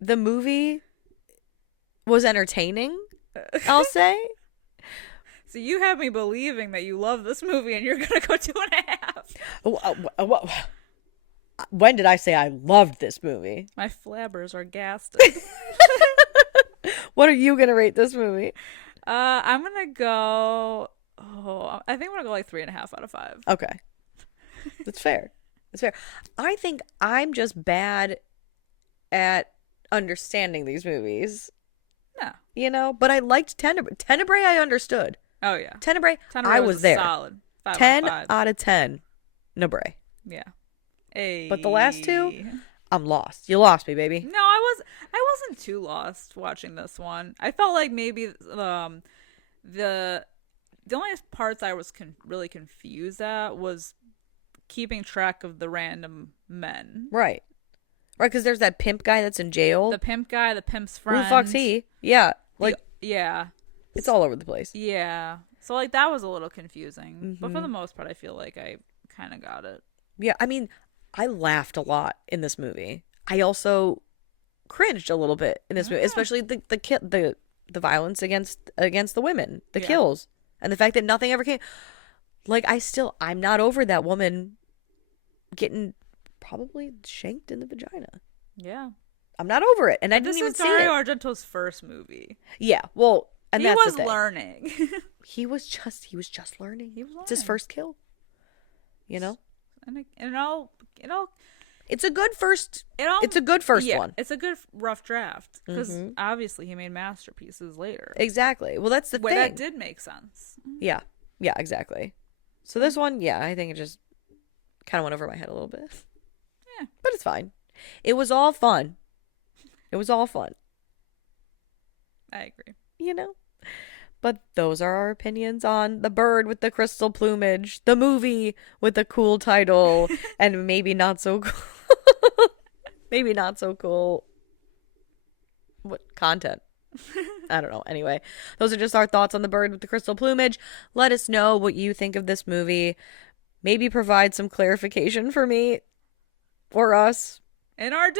The movie was entertaining, I'll say. So you have me believing that you love this movie and you're going to go 2.5. When did I say I loved this movie? My flabbers are gassed. What are you gonna rate this movie? I'm going to go... Oh, I think I'm going to go like 3.5 out of 5. Okay. That's fair. That's fair. I think I'm just bad at understanding these movies. No. You know? But I liked Tenebrae. Tenebrae I understood. Oh, yeah. Tenebrae, Tenebrae I was there. Solid. 5 10 out of 5. out of 10. Tenebrae. Yeah. Hey. But the last two, I'm lost. You lost me, baby. No, I wasn't too lost watching this one. I felt like maybe the only parts I was really confused at was keeping track of the random men. Right. Right, because there's that pimp guy that's in jail. The pimp guy, the pimp's friend. Who the fuck's he? Yeah. Like, yeah. it's all over the place. Yeah. So, like, that was a little confusing. Mm-hmm. But for the most part, I feel like I kind of got it. Yeah, I mean, I laughed a lot in this movie. I also cringed a little bit in this movie, especially the violence against the women, the kills, and the fact that nothing ever came. Like, I'm not over that woman getting probably shanked in the vagina. Yeah. I'm not over it, and I didn't even This see is Dario it. Argento's first movie. Yeah, well, and he that's was the thing. learning. He was just learning. He was learning. It's his first kill. You know, and it all it's a good first. It all, It's a good first one. It's a good rough draft because obviously he made masterpieces later. Exactly. Well, that's the thing. That did make sense. Yeah. Yeah, exactly. So this one, yeah, I think it just kind of went over my head a little bit. Yeah. But it's fine. It was all fun. It was all fun. I agree. You know? But those are our opinions on The Bird with the Crystal Plumage, the movie with the cool title, and maybe not so cool. Maybe not so cool. What content? I don't know. Anyway, those are just our thoughts on The Bird with the Crystal Plumage. Let us know what you think of this movie. Maybe provide some clarification for me or us. In our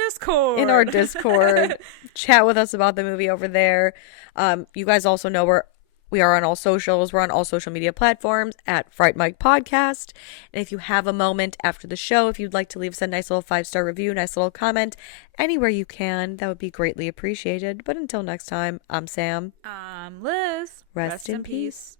Discord. Chat with us about the movie over there. You guys also know we are on all socials. We're on all social media platforms at Fright Mic Podcast. And if you have a moment after the show, if you'd like to leave us a nice little 5-star review, nice little comment, anywhere you can, that would be greatly appreciated. But until next time, I'm Sam. I'm Liz. Rest in peace.